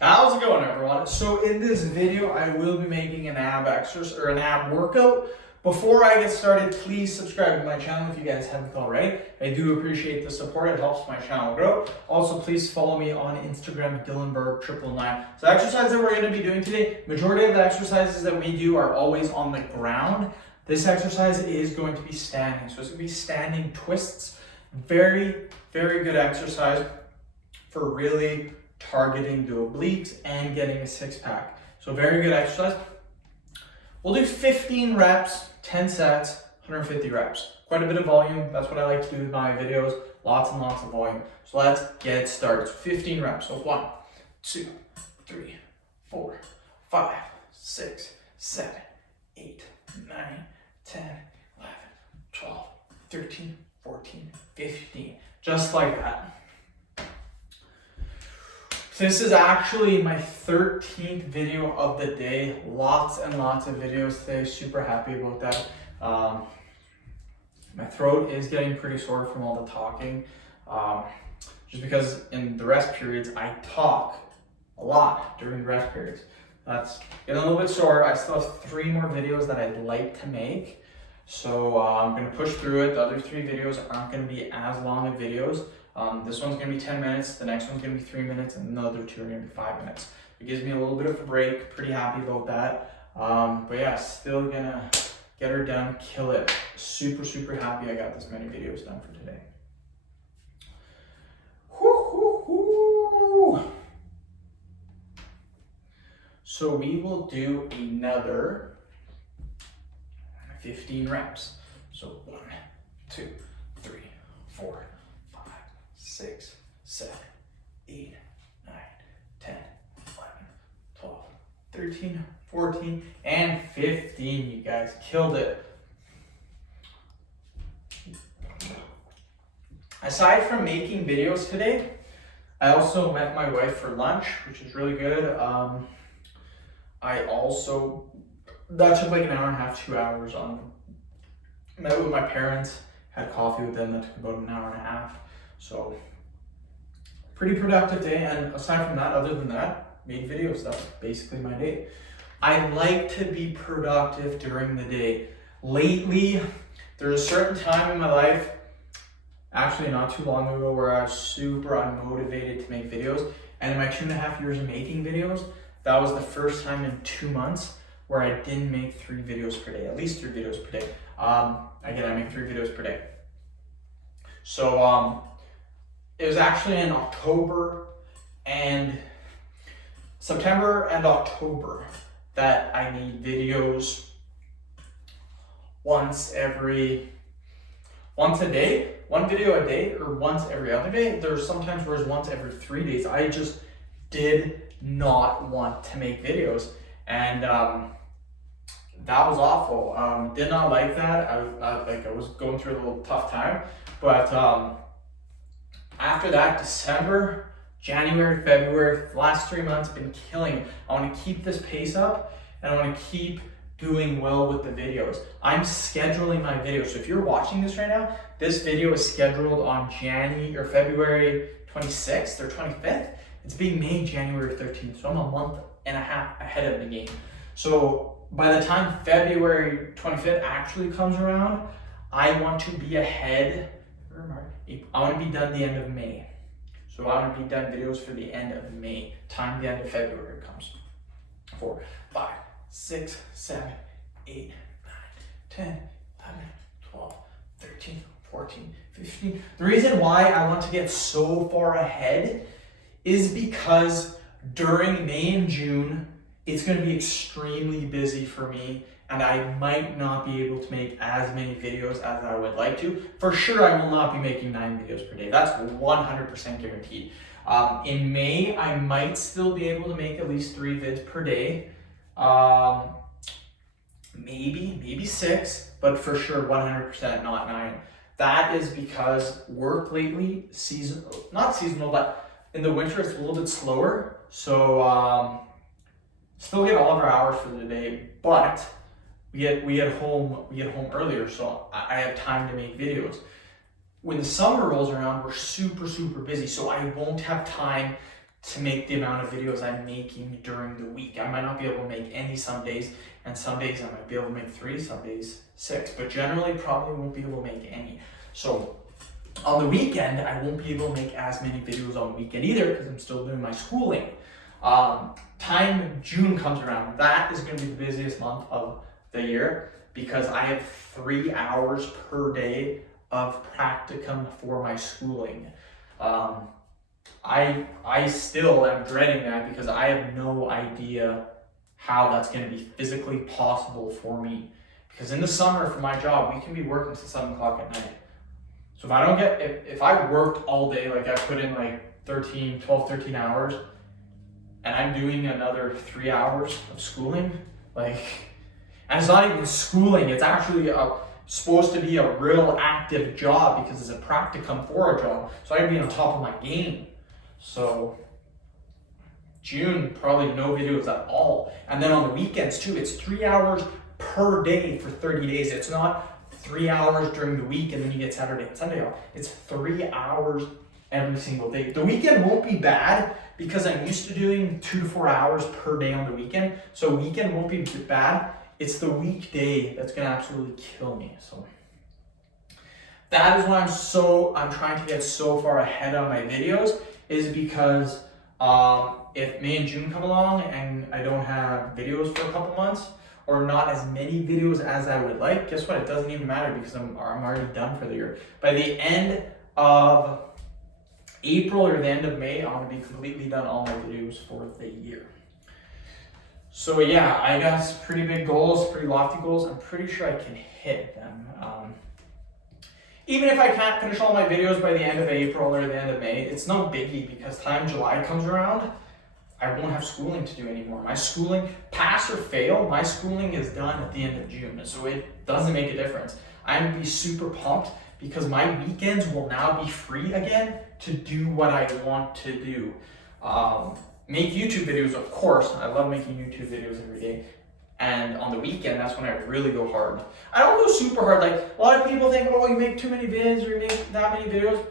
How's it going, everyone? So in this video, I will be making an ab exercise or an ab workout. Before I get started, please subscribe to my channel if you guys haven't already. I do appreciate the support. It helps my channel grow. Also, please follow me on Instagram, DylanBerg999. So the exercise that we're going to be doing today, majority of the exercises that we do are always on the ground. This exercise is going to be standing. So it's going to be standing twists. Very, very good exercise for really targeting the obliques and getting a six-pack. So very good exercise. We'll do 15 reps, 10 sets, 150 reps. Quite a bit of volume. That's what I like to do with my videos. Lots and lots of volume. So let's get started. So 15 reps. So 1, 2, 3, 4, 5, 6, 7, 8, 9, 10, 11, 12, 13, 14, 15. Just like that. This is actually my 13th video of the day. Lots and lots of videos today. Super happy about that. My throat is getting pretty sore from all the talking. Just because in the rest periods, I talk a lot during the rest periods. That's getting a little bit sore. I still have 3 more videos that I'd like to make. So I'm going to push through it. The other 3 videos aren't going to be as long of videos. This one's going to be 10 minutes, the next one's going to be 3 minutes, and the other 2 are going to be 5 minutes. It gives me a little bit of a break, pretty happy about that. But yeah, still going to get her done, kill it. Super, super happy I got this many videos done for today. So we will do another 15 reps. So 1, 2, 3, 4, 6, 7, 8, 9, 10, 11, 12, 13, 14, and 15. You guys killed it. Aside from making videos today, I also met my wife for lunch, which is really good. That took like an hour and a half, 2 hours. Met with my parents, had coffee with them. That took about an hour and a half. So pretty productive day, and aside from that, other than that, made videos. That's basically my day. I like to be productive during the day. Lately, there's a certain time in my life, actually not too long ago, where I was super unmotivated to make videos. And in my 2.5 years of making videos, that was the first time in 2 months where I didn't make 3 videos per day, at least 3 videos per day. Again, I make 3 videos per day. So, it was actually in September and October that I made videos once a day, 1 video a day, or once every other day. There's sometimes where it's once every 3 days. I just did not want to make videos, and that was awful. Did not like that. I was going through a little tough time, but after that, December, January, February, the last 3 months, I've been killing it. I want to keep this pace up, and I want to keep doing well with the videos. I'm scheduling my videos. So if you're watching this right now, this video is scheduled on February 26th or 25th. It's being made January 13th, so I'm a month and a half ahead of the game. So by the time February 25th actually comes around, I want to be ahead. I want to be done the end of May. So I want to be done videos for the end of May. Time the end of February comes. 4, 5, 6, 7, 8, 9, 10, 11, 12, 13, 14, 15. The reason why I want to get so far ahead is because during May and June, it's going to be extremely busy for me, and I might not be able to make as many videos as I would like to. For sure, I will not be making 9 videos per day. That's 100% guaranteed. In May, I might still be able to make at least 3 vids per day. Maybe 6, but for sure 100% not 9. That is because work lately, not seasonal, but in the winter it's a little bit slower. So still get all of our hours for the day, but we get home earlier, so I have time to make videos. When the summer rolls around, we're super busy, so I won't have time to make the amount of videos I'm making during the week. I might not be able to make any some days, and some days I might be able to make 3, some days 6, but generally probably won't be able to make any. So on the weekend, I won't be able to make as many videos on the weekend either because I'm still doing my schooling. Time June comes around, that is going to be the busiest month of the year because I have 3 hours per day of practicum for my schooling. I still am dreading that because I have no idea how that's going to be physically possible for me. Because in the summer for my job, we can be working till 7 o'clock at night. So if I don't get, if I worked all day, like I put in like 12, 13 hours, and I'm doing another 3 hours of schooling, like, and it's not even schooling, it's actually supposed to be a real active job because it's a practicum for a job. So I gotta be on top of my game. So June, probably no videos at all. And then on the weekends too, it's 3 hours per day for 30 days. It's not 3 hours during the week and then you get Saturday and Sunday off. It's 3 hours every single day. The weekend won't be bad because I'm used to doing 2 to 4 hours per day on the weekend. So weekend won't be bad. It's the weekday that's gonna absolutely kill me. So that is why I'm trying to get so far ahead on my videos, is because if May and June come along and I don't have videos for a couple months, or not as many videos as I would like, guess what? It doesn't even matter because I'm already done for the year. By the end of April or the end of May, I'm gonna be completely done all my videos for the year. So yeah, I got some pretty big goals, pretty lofty goals. I'm pretty sure I can hit them. Even if I can't finish all my videos by the end of April or the end of May, it's no biggie because time July comes around, I won't have schooling to do anymore. My schooling, pass or fail, my schooling is done at the end of June, so it doesn't make a difference. I'm gonna be super pumped because my weekends will now be free again to do what I want to do. Make YouTube videos, of course. I love making YouTube videos every day. And on the weekend, that's when I really go hard. I don't go super hard. Like, a lot of people think, oh, you make too many vids or you make that many videos.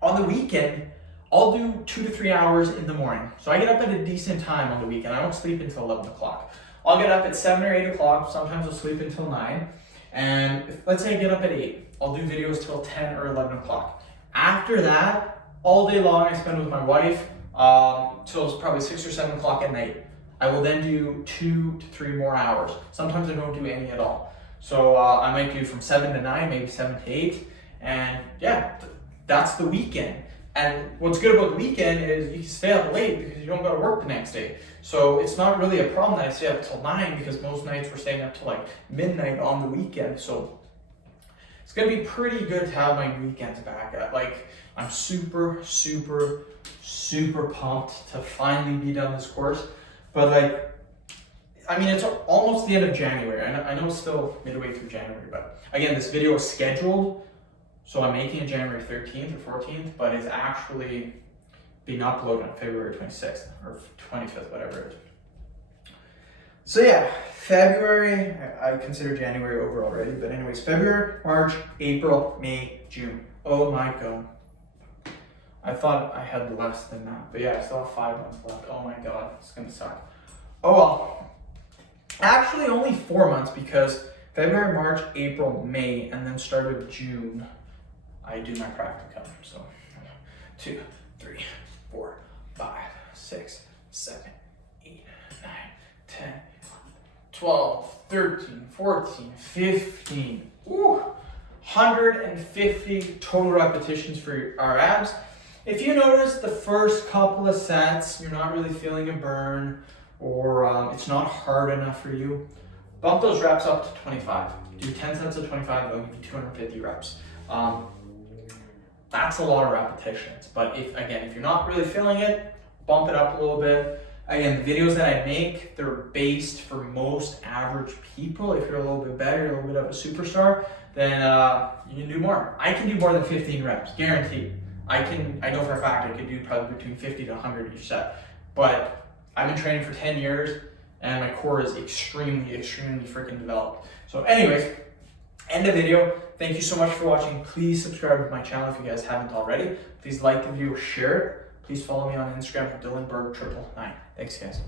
On the weekend, I'll do 2 to 3 hours in the morning. So I get up at a decent time on the weekend. I don't sleep until 11 o'clock. I'll get up at 7 or 8 o'clock. Sometimes I'll sleep until 9. And let's say I get up at 8. I'll do videos till 10 or 11 o'clock. After that, all day long I spend with my wife till it's probably 6 or 7 o'clock at night. I will then do 2 to 3 more hours. Sometimes I don't do any at all. So I might do from 7 to 9, maybe 7 to 8. And yeah, that's the weekend. And what's good about the weekend is you can stay up late because you don't go to work the next day. So it's not really a problem that I stay up till 9 because most nights we're staying up till like midnight on the weekend. So it's gonna be pretty good to have my weekends back. I'm super, super, super pumped to finally be done this course. But it's almost the end of January. I know it's still midway through January, but again, this video is scheduled, so I'm making it January 13th or 14th, but it's actually being uploaded on February 26th or 25th, whatever it is. So yeah, February, I consider January over already, but anyways, February, March, April, May, June. Oh my God. I thought I had less than that, but yeah, I still have 5 months left. Oh my God, it's gonna suck. Oh well, actually only 4 months because February, March, April, May, and then start of June, I do my practicum. So 2, 3, 4, 5, 6, 7, 8, 9, 10, 12, 13, 14, 15. Ooh, 150 total repetitions for our abs. If you notice the first couple of sets, you're not really feeling a burn or it's not hard enough for you, bump those reps up to 25. Do 10 sets of 25, they'll give you 250 reps. That's a lot of repetitions, but if you're not really feeling it, bump it up a little bit. Again, the videos that I make, they're based for most average people. If you're a little bit better, you're a little bit of a superstar, then you can do more. I can do more than 15 reps, guaranteed. I know for a fact I could do probably between 50 to 100 each set, but I've been training for 10 years and my core is extremely, extremely freaking developed. So anyways, end the video. Thank you so much for watching. Please subscribe to my channel if you guys haven't already. Please like the video, share it. Please follow me on Instagram at DylanBerg999. Thanks, guys.